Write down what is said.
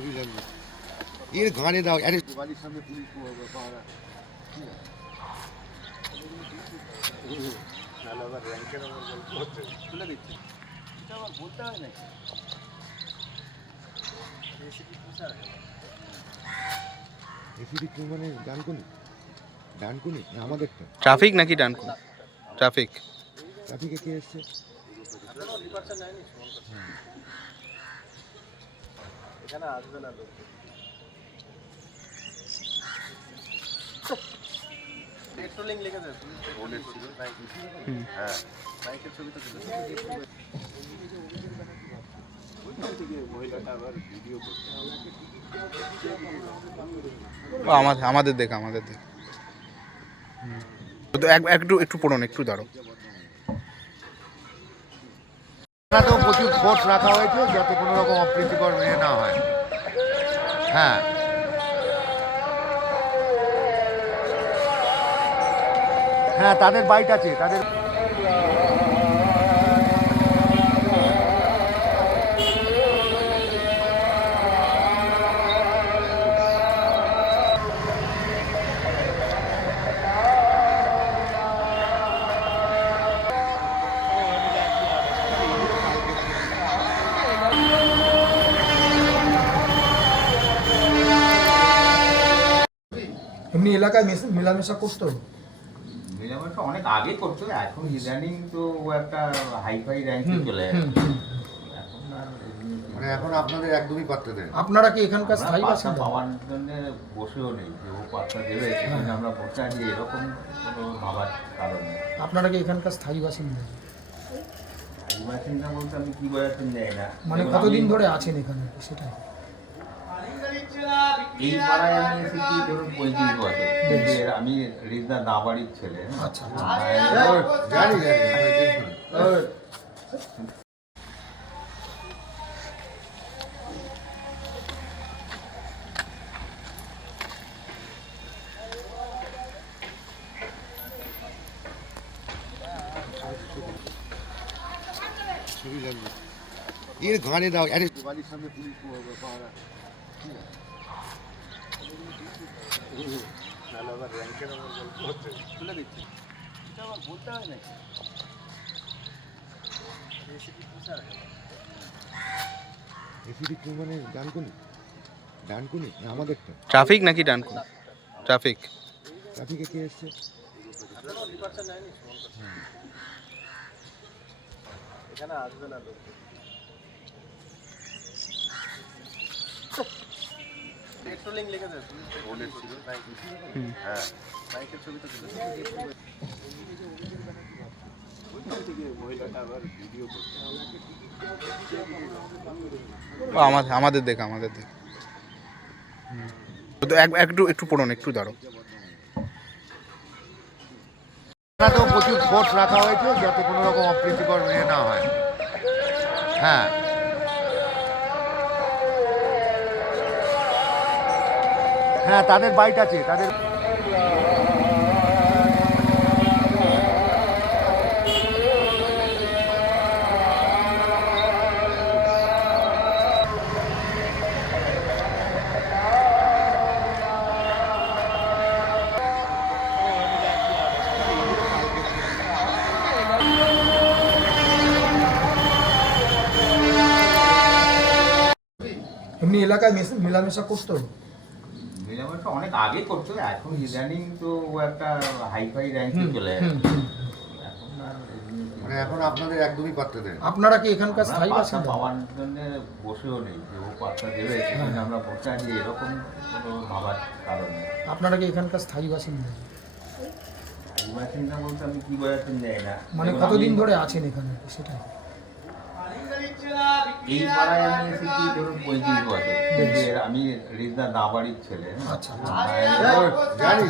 ছবি লাগবে এর গানে দাও আরে বাড়ির সামনে পুলিশ পাহারা ঠিক আছে নাহলে আবার র্যাঙ্কের আমার গল্প হচ্ছে তুলে দিচ্ছি এটা আবার বলতে হয় নাকি এসিডি টু মানে ডানকুনি ডানকুনি না আমাদেরটা ট্রাফিক নাকি ডানকুনি ট্রাফিক ট্রাফিকে কে এসছে এখানে আসবে না লোক পেট্রোলিং লিখে দেয় বলেছিল হ্যাঁ বাইকের ছবি তো মহিলাটা আবার ভিডিও করছে আমাদের দেখ একটু একটু পড়ুন একটু দাঁড়ো তো প্রচুর ফোর্স রাখা হয়েছে যাতে কোনো রকম অপ্রীতিকর মেয়ে না হয় হ্যাঁ হ্যাঁ তাদের বাইট আছে তাদের এমনি এলাকায় মেলামেশা করতো মেলামেশা অনেক আগে করতো এখন ইদানিং তো ও একটা হাইফাই র্যাঙ্কে চলে যায় এখন আর মানে এখন আপনাদের একদমই পাত্তা দেয় আপনারা কি এখানকার স্থায়ী বাসিন্দা পাওয়ার জন্য বসেও নেই যে ও পাত্তা দেবে সেখানে আমরা বসে আছি এরকম কোনো ভাবার কারণ নেই আপনারা কি এখানকার স্থায়ী বাসিন্দা বাসিন্দা বলতে আমি কি বোঝাতে যাই না মানে কতদিন ধরে আছেন এখানে সেটাই এই পাড়ায় আমি এসেছি ধরুন 35 বছর আমি রিজদা দাবাড়ির ছেলে আচ্ছা জানি ছবি লাগবে এর গানে দাও আরে বাড়ির সামনে পুলিশ পাহারা ঠিক আছে নাহলে আবার র্যাঙ্কের আমার গল্প হচ্ছে তুলে দিচ্ছি এটা আবার বলতে হয় নাকি এসিডি টু মানে ডানকুনি ডানকুনি না আমাদেরটা ট্রাফিক নাকি ডানকুনি ট্রাফিক ট্রাফিকে কে এসছে এখানে আসবে না লোক পেট্রোলিং লিখে দেয় বলেছিল হ্যাঁ বাইকের ছবি তো মহিলাটা আবার ভিডিও করছে আমাদের দেখ একটু একটু পড়ুন একটু দাঁড়ো তো প্রচুর ফোর্স রাখা হয়েছে যাতে কোনো রকম অপ্রীতিকর মেয়ে না হয় হ্যাঁ হ্যাঁ তাদের বাইট আছে তাদের এমনি এলাকায় মেলামেশা করতো মেলামেশা অনেক আগে করতো এখন ইদানিং তো ও একটা হাইফাই র্যাঙ্কে চলে যায় এখন আর মানে এখন আপনাদের একদমই পাত্তা দেয় আপনারা কি এখানকার স্থায়ী বাসিন্দা পাওয়ার জন্য বসেও নেই যে ও পাত্তা দেবে সেখানে আমরা বসে আছি এরকম কোনো ভাবার কারণ নেই আপনারা কি এখানকার স্থায়ী বাসিন্দা বাসিন্দা বলতে আমি কি বোঝাতে যাই না মানে কতদিন ধরে আছেন এখানে সেটাই এই পাড়ায় আমি এসেছি ধরুন 35 বছর আমি রিজদা দাবাড়ির ছেলে আচ্ছা জানি